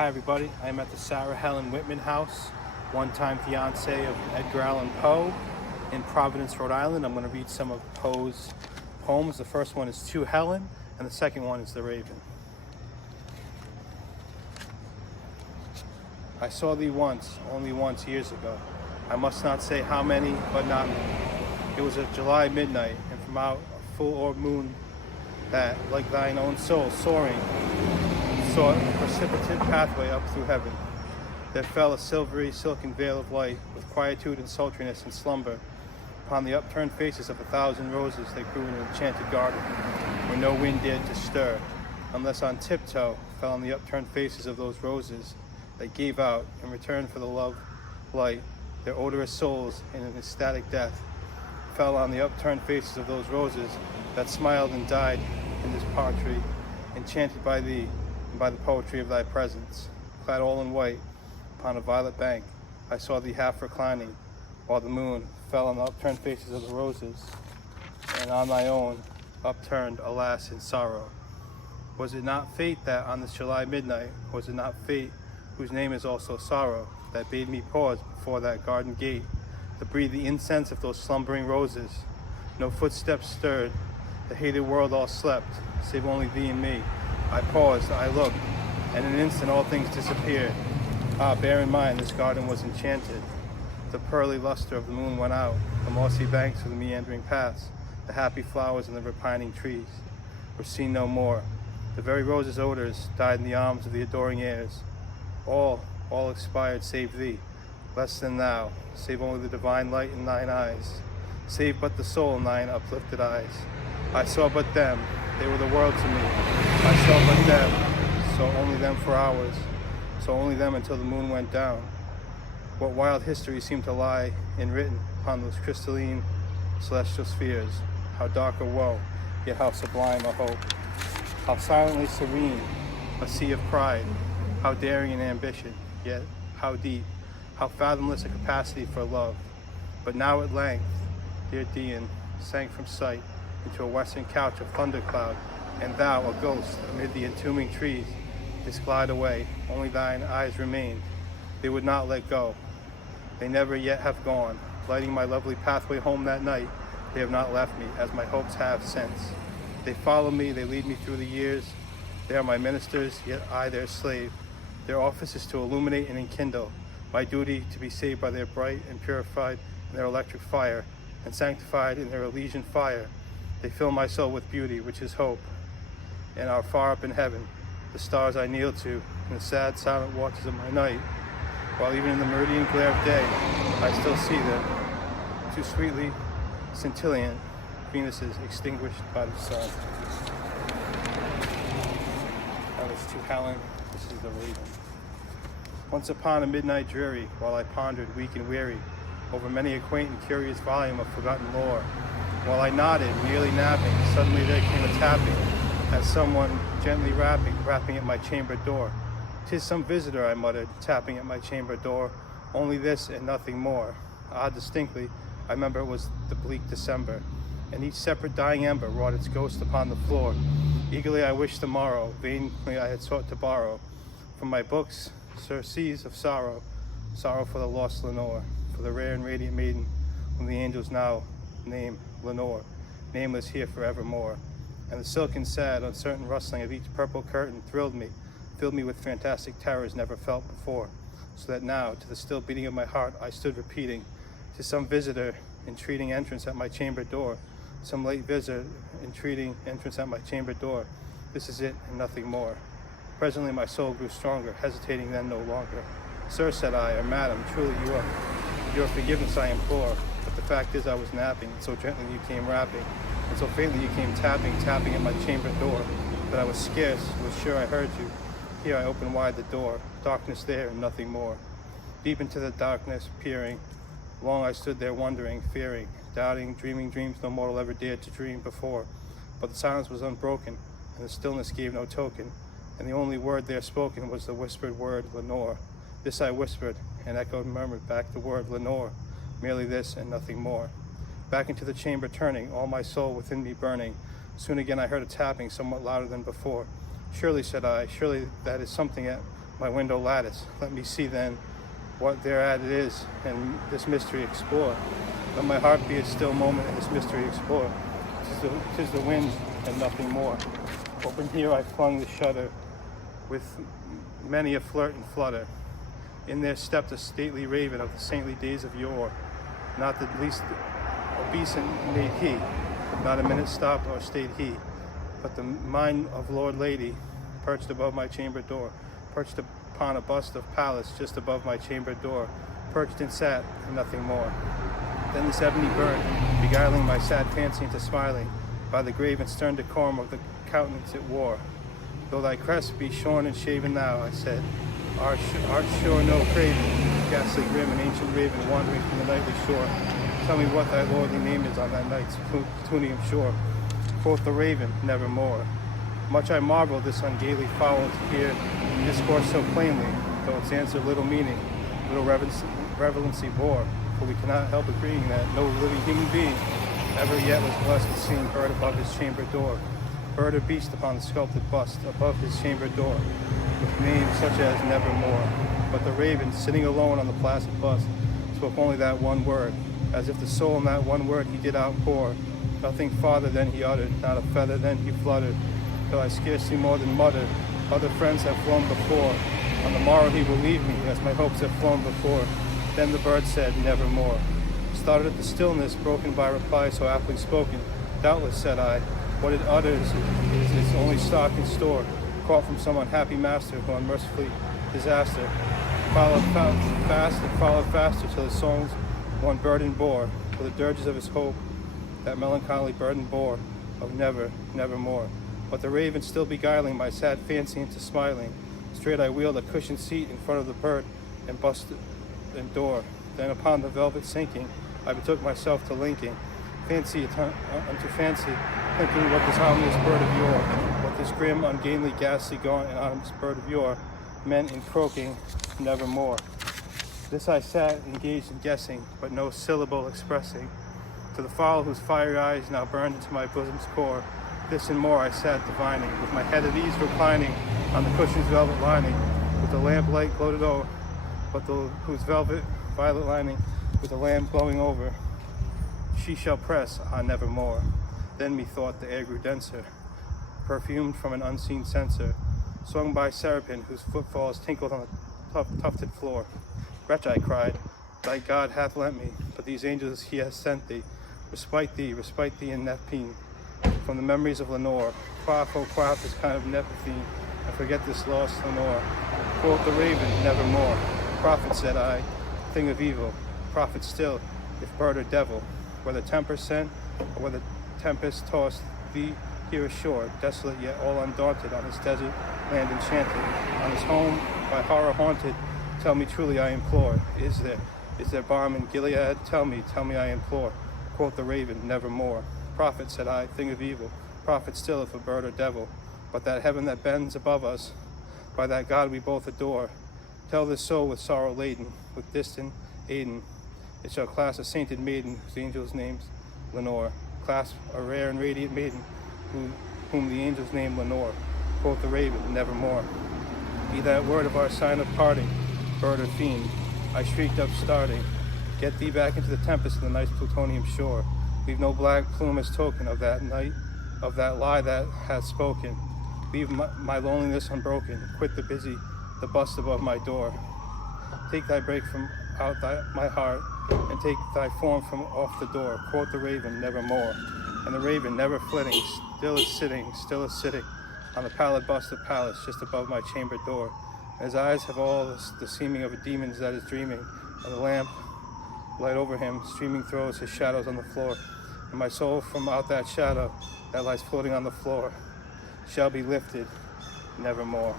Hi everybody, I am at the Sarah Helen Whitman House, one-time fiance of Edgar Allan Poe in Providence, Rhode Island. I'm going to read some of Poe's poems. The first one is To Helen, and the second one is The Raven. I saw thee once, only once years ago. I must not say how many, but not many. It was a July midnight, and from out a full orb moon that, like thine own soul soaring, sought a precipitate pathway up through heaven. There fell a silvery, silken veil of light, with quietude and sultriness and slumber, upon the upturned faces of 1,000 roses that grew in an enchanted garden, where no wind dared to stir, unless on tiptoe fell on the upturned faces of those roses that gave out, in return for the love light, their odorous souls in an ecstatic death, fell on the upturned faces of those roses that smiled and died in this poetry, enchanted by thee and by the poetry of thy presence. Clad all in white, upon a violet bank, I saw thee half reclining, while the moon fell on the upturned faces of the roses, and on thy own upturned, alas, in sorrow. Was it not fate that on this July midnight, was it not fate, whose name is also sorrow, that bade me pause before that garden gate, to breathe the incense of those slumbering roses? No footsteps stirred, the hated world all slept, save only thee and me. I paused, I looked, and in an instant all things disappeared. Ah, bear in mind, this garden was enchanted. The pearly luster of the moon went out, the mossy banks of the meandering paths, the happy flowers and the repining trees were seen no more. The very roses' odors died in the arms of the adoring airs. All expired save thee, less than thou, save only the divine light in thine eyes, save but the soul in thine uplifted eyes. I saw but them, they were the world to me. I saw but them, saw only them for hours, saw only them until the moon went down. What wild history seemed to lie enwritten upon those crystalline celestial spheres. How dark a woe, yet how sublime a hope. How silently serene a sea of pride, how daring an ambition, yet how deep, how fathomless a capacity for love. But now at length, dear Dian sank from sight into a western couch of thundercloud, and thou, a ghost, amid the entombing trees, didst glide away. Only thine eyes remained. They would not let go. They never yet have gone. Lighting my lovely pathway home that night, they have not left me, as my hopes have since. They follow me, they lead me through the years. They are my ministers, yet I their slave. Their office is to illuminate and enkindle. My duty to be saved by their bright and purified in their electric fire, and sanctified in their Elysian fire. They fill my soul with beauty, which is hope, and are far up in heaven. The stars I kneel to in the sad, silent watches of my night, while even in the meridian glare of day, I still see them, too sweetly scintillant Venuses extinguished by the sun. That was To Helen, this is The Raven. Once upon a midnight dreary, while I pondered, weak and weary, over many a quaint and curious volume of forgotten lore, while I nodded, nearly napping, suddenly there came a tapping, as someone gently rapping at my chamber door. "'Tis some visitor," I muttered, tapping at my chamber door, "only this and nothing more." Ah, distinctly, I remember it was the bleak December, and each separate dying ember wrought its ghost upon the floor. Eagerly I wished the morrow, vainly I had sought to borrow from my books surcease of sorrow, sorrow for the lost Lenore, for the rare and radiant maiden whom the angels now name Lenore, nameless here forevermore. And the silken, sad, uncertain rustling of each purple curtain thrilled me, filled me with fantastic terrors never felt before, so that now, to the still beating of my heart, I stood repeating, "'Tis some visitor entreating entrance at my chamber door, some late visitor entreating entrance at my chamber door. This is it and nothing more." Presently my soul grew stronger, hesitating then no longer. "Sir," said I, "or madam, truly your forgiveness I implore. But the fact is I was napping, and so gently you came rapping, and so faintly you came tapping at my chamber door, that I was sure I heard you. Here I opened wide the door, darkness there and nothing more. Deep into the darkness peering, long I stood there wondering, fearing, doubting, dreaming dreams no mortal ever dared to dream before. But the silence was unbroken, and the stillness gave no token, and the only word there spoken was the whispered word, Lenore. This I whispered, and echoed murmured back the word, Lenore. Merely this and nothing more. Back into the chamber turning, all my soul within me burning. Soon again I heard a tapping somewhat louder than before. "Surely," said I, "surely that is something at my window lattice. Let me see then what thereat it is, and this mystery explore. Let my heart be a still moment in this mystery explore. 'Tis the wind and nothing more. Open here I flung the shutter, with many a flirt and flutter. In there stepped a stately raven of the saintly days of yore. Not the least obeisant made he, not a minute stopped or stayed he, but the mind of Lord Lady perched above my chamber door, perched upon a bust of Pallas just above my chamber door, perched and sat, and nothing more. Then this ebony bird, beguiling my sad fancy into smiling, by the grave and stern decorum of the countenance it wore. Though thy crest be shorn and shaven now, I said, art sure no craven, ghastly grim and ancient raven wandering from the nightly shore. Tell me what thy lordly name is on that night's Plutonian shore. Quoth the raven, nevermore. Much I marvel this ungainly fowl to hear discourse so plainly, though its answer little meaning, little relevancy bore. For we cannot help agreeing that no living human being ever yet was blessed with seeing bird above his chamber door, bird or beast upon the sculpted bust above his chamber door, with names such as nevermore. But the raven, sitting alone on the placid bust, spoke only that one word, as if the soul in that one word he did outpour. Nothing farther than he uttered, not a feather then he fluttered, till I scarcely more than muttered, other friends have flown before, on the morrow he will leave me, as my hopes have flown before. Then the bird said, nevermore. Started at the stillness, broken by reply so aptly spoken. Doubtless, said I, what it utters is its only stock in store, caught from some unhappy master who unmercifully disaster followed fast and followed faster till his songs one burden bore, for the dirges of his hope that melancholy burden bore, of never, nevermore. But the raven still beguiling my sad fancy into smiling, straight I wheeled a cushioned seat in front of the bird and busted and door. Then upon the velvet sinking, I betook myself to linking, fancy unto fancy, thinking what this ominous bird of yore, what this grim, ungainly, ghastly, gaunt, and ominous bird of yore meant in croaking nevermore. This I sat engaged in guessing, but no syllable expressing. To the fowl whose fiery eyes now burned into my bosom's core, this and more I sat divining, with my head at ease reclining on the cushion's velvet lining, with the lamplight gloated o'er, but whose velvet violet lining, with the lamp glowing over, she shall press on nevermore. Then methought the air grew denser, perfumed from an unseen censer, swung by seraphim whose footfalls tinkled on the tufted floor. Wretch, I cried, thy God hath lent me, but these angels he hath sent thee. Respite thee in Nephine, from the memories of Lenore. Quaff, oh quaff this kind of Nephine, and forget this lost Lenore. Quoth the raven, nevermore. Prophet, said I, thing of evil, prophet still, if bird or devil, whether temper sent, or whether tempest tossed thee here ashore, desolate yet all undaunted, on this desert land enchanted, on his home by horror haunted. Tell me truly, I implore, is there balm in Gilead? Tell me, I implore. Quoth the raven, nevermore. Prophet, said I, thing of evil, prophet still if a bird or devil, but that heaven that bends above us, by that God we both adore, tell this soul with sorrow laden, with distant Aden, it shall clasp a sainted maiden whose angel's name's Lenore, clasp a rare and radiant maiden whom the angels name Lenore. Quoth the raven, nevermore. Be that word of our sign of parting, bird or fiend, I shrieked up starting, get thee back into the tempest of the night's plutonian shore. Leave no black plume as token of that night, of that lie that hath spoken. Leave my loneliness unbroken. Quit the bust above my door. Take thy break from out my heart, and take thy form from off the door. Quoth the raven, nevermore. And the raven, never flitting, still is sitting on the pallid bust of Pallas just above my chamber door. And his eyes have all the seeming of a demon's that is dreaming, and the lamp light over him streaming throws his shadows on the floor. And my soul from out that shadow that lies floating on the floor shall be lifted nevermore.